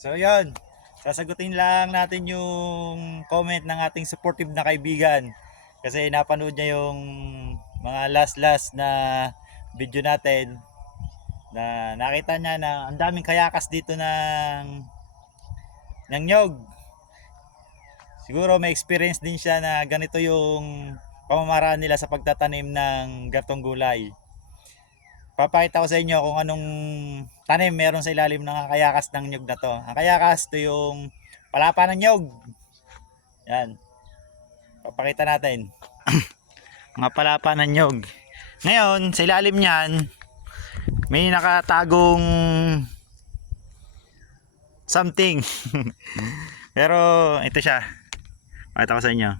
So yun, sasagutin lang natin yung comment ng ating supportive na kaibigan. Kasi napanood niya yung mga last na video natin na nakita niya na ang daming kayakas dito ng nyog. Siguro may experience din siya na ganito yung pamamaraan nila sa pagtatanim ng gartong gulay. Papakita ko sa inyo kung anong tanim meron sa ilalim ng kayakas ng nyog na to. Ang kayakas, ito yung palapa ng nyog. Yan. Papakita natin. Mga palapa ng nyog. Ngayon, sa ilalim niyan, may nakatagong something. Pero ito siya. Pakita ko sa inyo.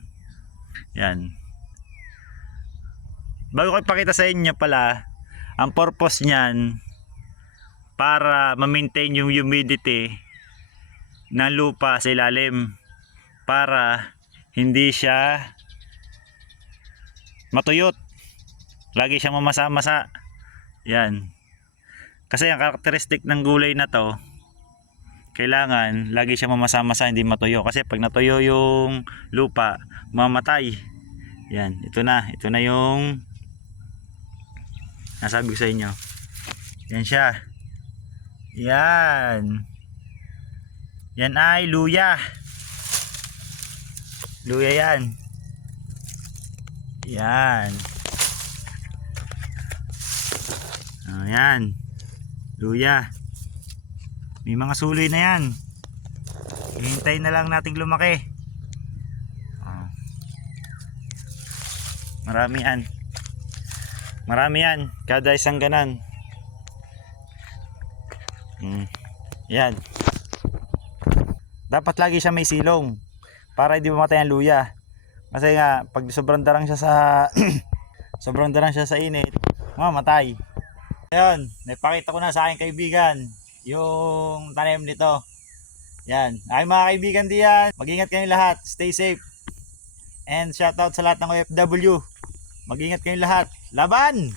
Yan. Bago ko ipakita sa inyo pala, ang purpose niyan para ma-maintain yung humidity ng lupa sa ilalim para hindi siya matuyot. Lagi siyang mamasa-masa. Yan. Kasi ang karakteristik ng gulay na to, kailangan lagi siyang mamasa-masa, hindi matuyo. Kasi pag natuyo yung lupa, mamatay. Yan. Ito na yung nasabi ko sa inyo. Yan siya. Yan. Yan ay luya. Luya yan. Yan. Yan. Luya. May mga suloy na yan. Hintayin na lang nating lumaki. Marami yan. Marami yan, kada isang ganan. Yan. Dapat lagi siya may silong para hindi mamatay ang luya. Kasi nga pag sobrang darang siya sa sobrang darang siya sa init, mamatay. Ayun, napakita ko na sa aking kaibigan yung tanim nito. Yan. Ay mga kaibigan diyan, mag-ingat kayong lahat. Stay safe. And shout out sa lahat ng OFW. Mag-ingat kayong lahat. Laban!